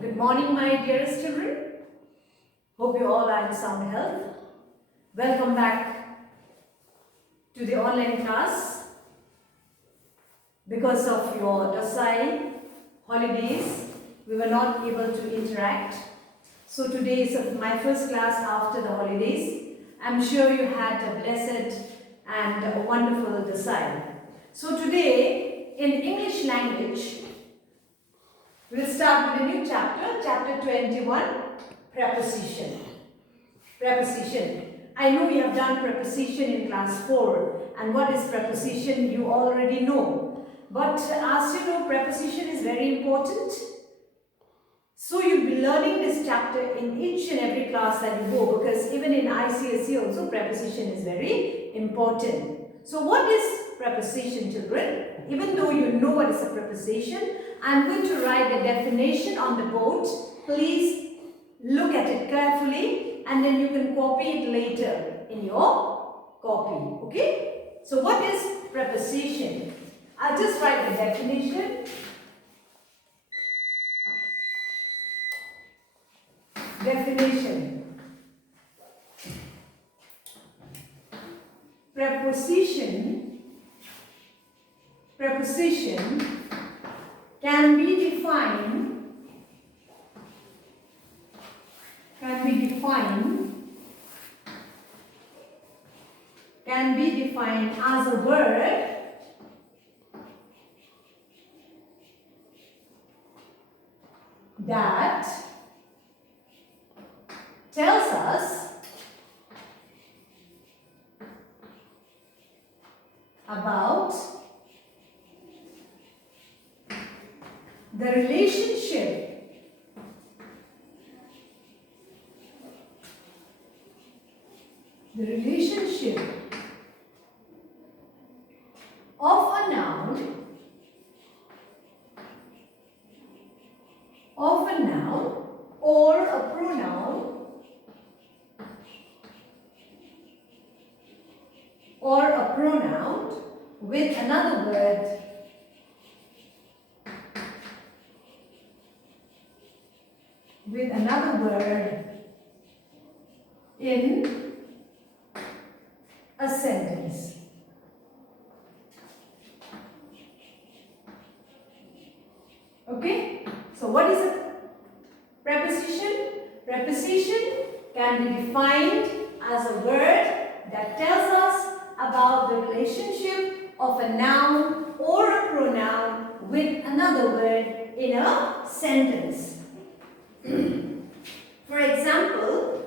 Good morning, my dearest children. Hope you all are in sound health. Welcome back to the online class. Because of your docile holidays, we were not able to interact. So today is my first class after the holidays. I'm sure you had a blessed and a wonderful docile. So today, in English language, we'll start with a new chapter, chapter 21, Preposition. Preposition. I know you have done preposition in class 4, and what is preposition you already know. But as you know, preposition is very important. So you'll be learning this chapter in each and every class that you go, because even in ICSE also preposition is very important. So what is preposition, children? Even though you know what is a preposition, I'm going to write the definition on the board. Please look at it carefully and then you can copy it later in your copy. Okay? So what is preposition? I'll just write the definition. Definition. Preposition can be defined as a word that tells us about the relationship of a noun or a pronoun with another word in a sentence. Okay? So what is a preposition? Preposition can be defined as a word that tells us about the relationship of a noun or a pronoun with another word in a sentence. For example,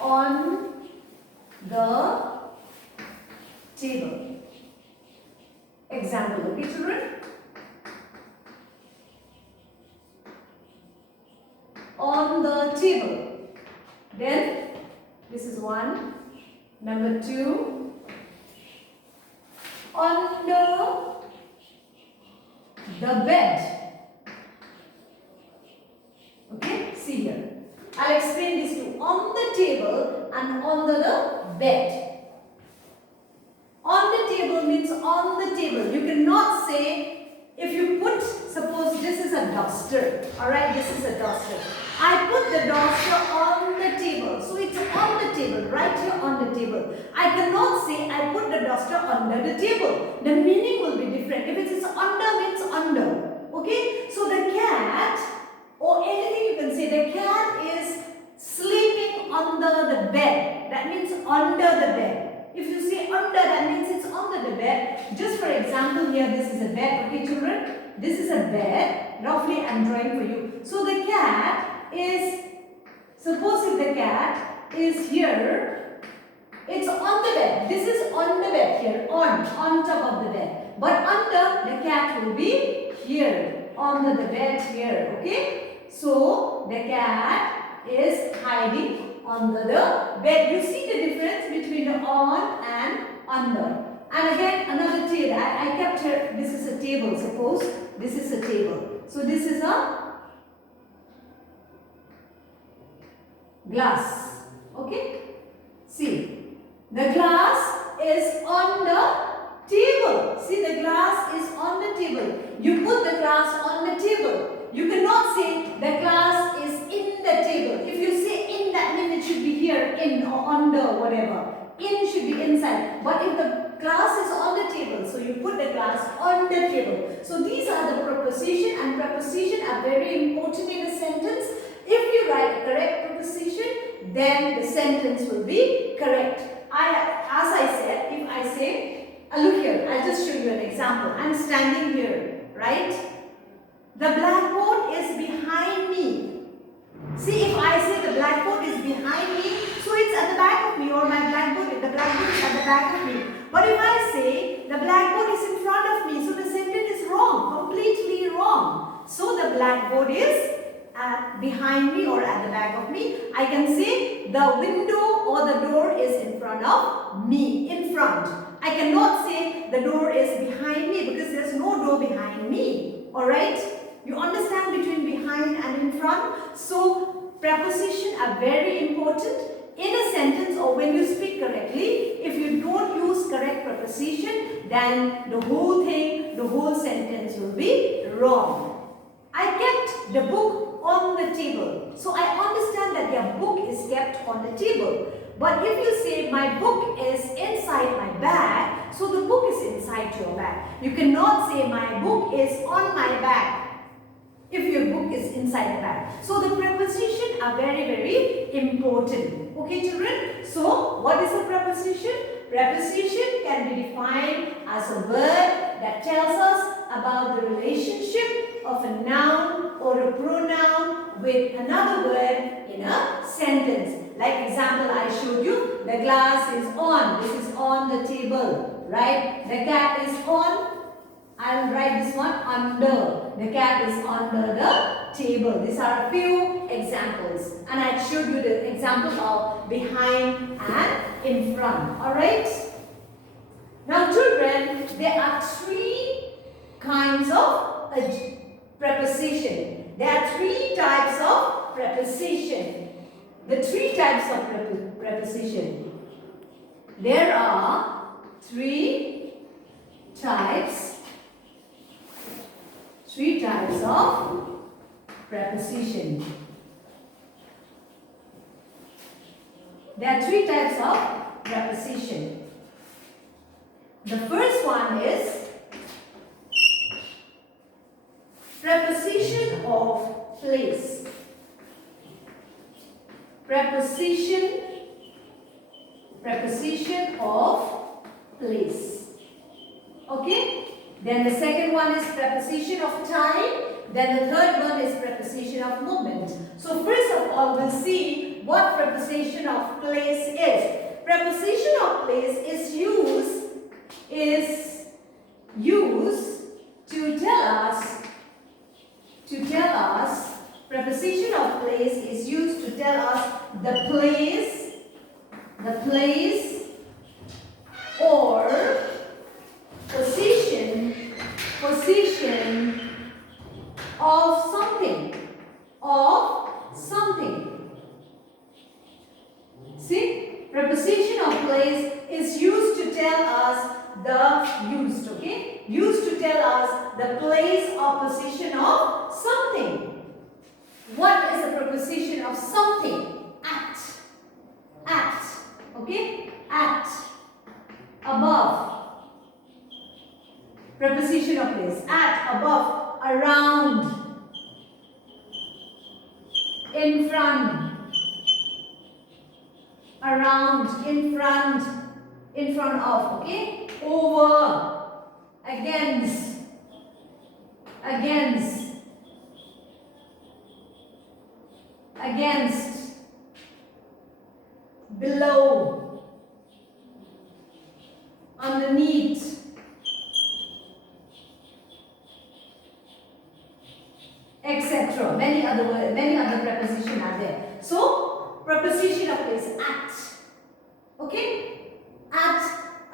on the table. Example, okay, children? On the table. Then, this is one. Number 2. Under the bed. Okay, see here. I'll explain these two. On the table and under the bed. On the table means on the table. You cannot say, if you put, suppose this is a duster. Alright, this is a duster. I put the duster on the table. So it's on the table, right here on the table. I cannot say I put the duster under the table. The meaning will be different. If it is under, means under. Okay? So the cat, or anything you can say, the cat is sleeping under the bed. That means under the bed. If you say under, that means it's under the bed. Just for example, here this is a bed. Okay, children? This is a bed. Roughly I'm drawing for you. So the cat is, suppose if the cat is here, it's on the bed. This is on the bed here, on top of the bed. But under, the cat will be here, under the bed here, okay? So, the cat is hiding under the bed. You see the difference between the on and under. And again, another table. I kept here, this is a table, suppose. This is a table. So, this is a glass. Okay? See, the glass is on the table. See, the glass is on the table. You put the glass on the table. You cannot cannot say the class is in the table. If you say in, that means it should be here, in or under, whatever. In should be inside. But if the class is on the table, so you put the class on the table. So these are the preposition, and preposition are very important in a sentence. If you write a correct preposition, then the sentence will be correct. As I said, if I say, look here, I'll just show you an example. I'm standing here, right? The blackboard is behind me. See, if I say the blackboard is behind me, so it's at the back of me, or my blackboard, the blackboard is at the back of me. But if I say the blackboard is in front of me, so the sentence is wrong, completely wrong. So the blackboard is behind me or at the back of me. I can say the window or the door is in front of me, in front. I cannot say the door is behind me because there's no door behind me. Alright? You understand between behind and in front? So prepositions are very important in a sentence or when you speak correctly. If you don't use correct preposition, then the whole thing, the whole sentence will be wrong. I kept the book on the table. So I understand that your book is kept on the table. But if you say my book is inside my bag, so the book is inside your bag. You cannot say my book is on my bag if your book is inside the bag. So the prepositions are very, very important. Okay, children? So what is a preposition? Preposition can be defined as a word that tells us about the relationship of a noun or a pronoun with another word in a sentence. Like example I showed you, the glass is on. This is on the table, right? The cat is on. I will write this one under. The cat is under the table. These are a few examples. And I showed you the example of behind and in front. Alright? Now children, there are three kinds of preposition. There are three types of preposition. The three types of preposition. There are three types of preposition. There are three types of preposition. The first one is preposition of place. Preposition of place. Okay? Then the second one is preposition of time. Then the third one is preposition of moment. So first of all, we'll see what preposition of place is. Preposition of place is used to tell us. Preposition of place is used to tell us the place or position of something. See, preposition of place is used to tell us used to tell us the place or position of something. What is the preposition of something? At. Okay? At. Above. Preposition of place. At, above, around, in front, around, in front of, okay? Over, against, below, underneath, etc. Many other prepositions are there. So, preposition of place, at. Okay? At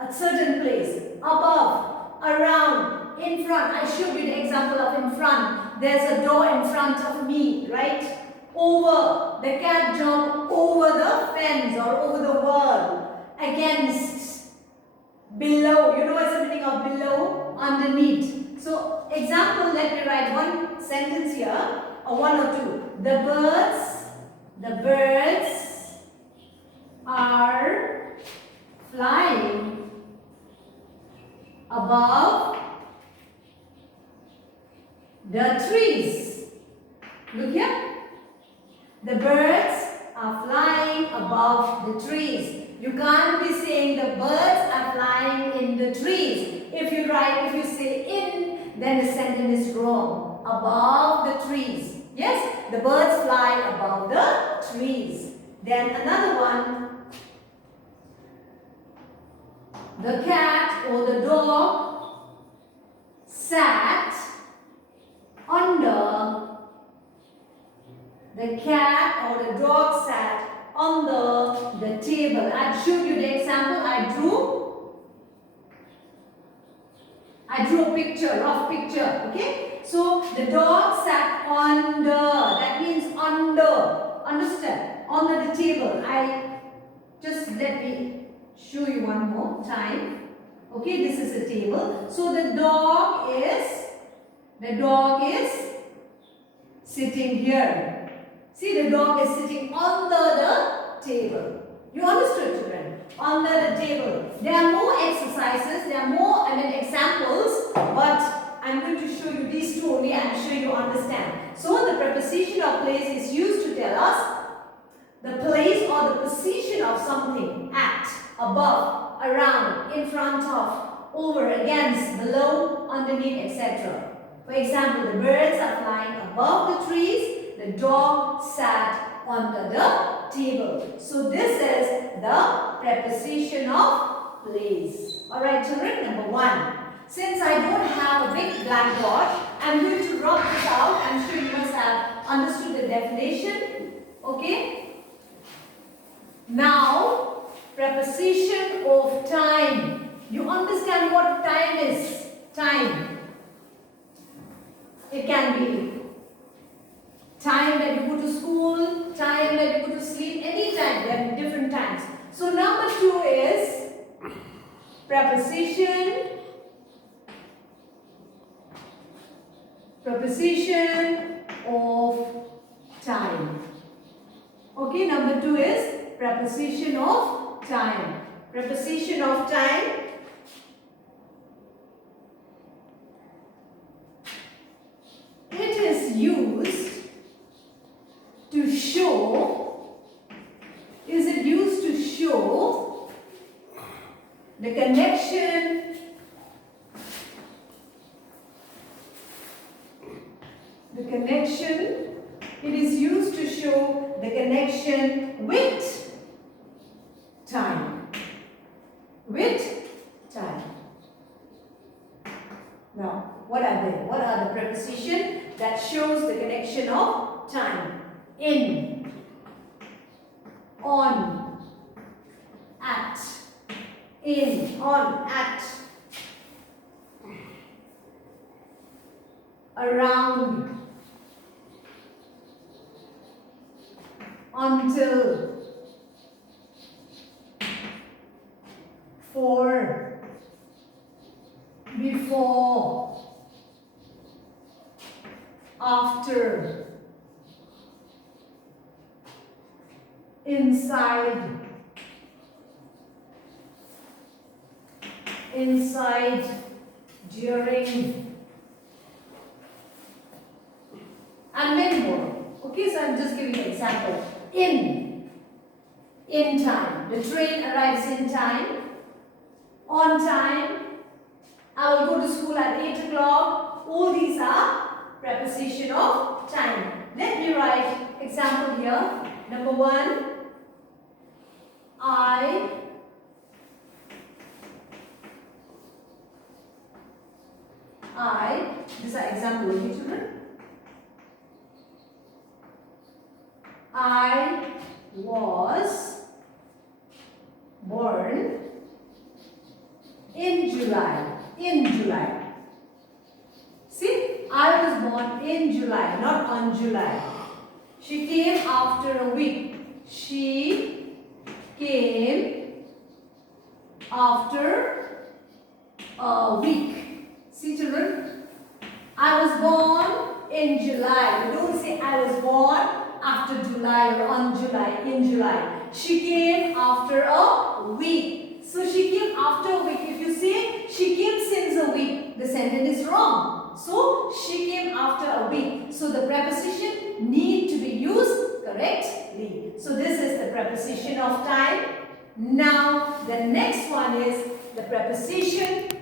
a certain place, above, around, in front. I showed you the example of in front. There's a door in front of me, right? Over. The cat jumped over the fence or over the wall. Against. Below. You know what's the meaning of below? Underneath. So, example, let me write one sentence here, or one or two. The birds are flying above the trees. Look here. The birds are flying above the trees. You can't be saying the birds are flying in the trees. If you say in, then the sentence is wrong. Above the trees. Yes, the birds fly above the trees. Then another one. The cat or the dog sat under. The cat or the dog sat on the table. I showed you the example. I drew a picture, rough picture. Okay. So the dog sat under. That means under. Understand? Under the table. Let me show you one more time. Okay. This is a table. So the dog is sitting here. See, the dog is sitting under the table. You understood, children? Under the table. There are more exercises, there are more examples, but I'm going to show you these two only. I'm sure you understand. So the preposition of place is used to tell us the place or the position of something at, above, around, in front of, over, against, below, underneath, etc. For example, the birds are flying above the trees. The dog sat under the table. So this is the preposition of place. Alright children, number one. Since I don't have a big blackboard, I'm going to rub this out. I'm sure you must have understood the definition. Okay. Now, preposition of time. You understand what time is? Time. It can be time that you go to school, time that you go to sleep, any time, there are different times. So number two is preposition of time. Okay, number two is preposition of time. Preposition of time. It is used to show, is it used to show the connection, it is used to show the connection with time, Now, what are they? What are the prepositions that shows the connection of time? In, on, at, in, on, at, around, until, for, before, after, inside, during, and many more. Okay, so I'm just giving an example. In time. The train arrives in time. On time. I will go to school at 8 o'clock. All these are preposition of time. Let me write example here. Number one. These are example, okay, children? I was born in July. See, I was born in July, not on July. She came after a week. She came after a week. See, children, I was born in in July. She came after a week. So she came after a week. If you say she came since a week, the sentence is wrong. So she came after a week. So the preposition need to be used correctly. So this is the preposition of time. Now the next one is the preposition